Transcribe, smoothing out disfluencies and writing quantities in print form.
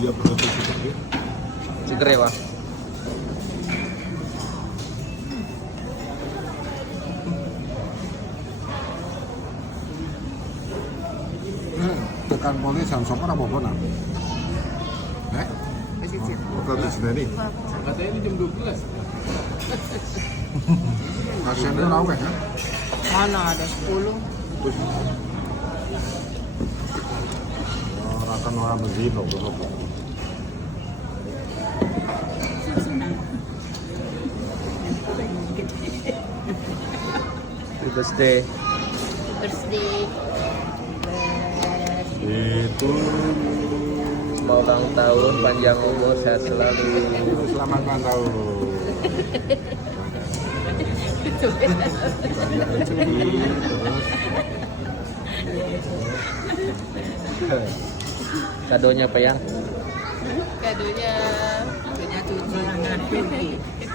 Iya pernah seger ya. Seger ya, Pak. Tekan poli jam sopor apa nak? Bakal di sini. Katanya ini jam 12. Kasiannya raweh kan? Mana ada 10? Terus rakan orang Medina belum. Thursday. Thursday. Itu Mau ulang tahun, panjang umur, sehat selalu. selamat ulang tahun. Banyak rezeki terus Kadonya apa ya? Kadonya 7.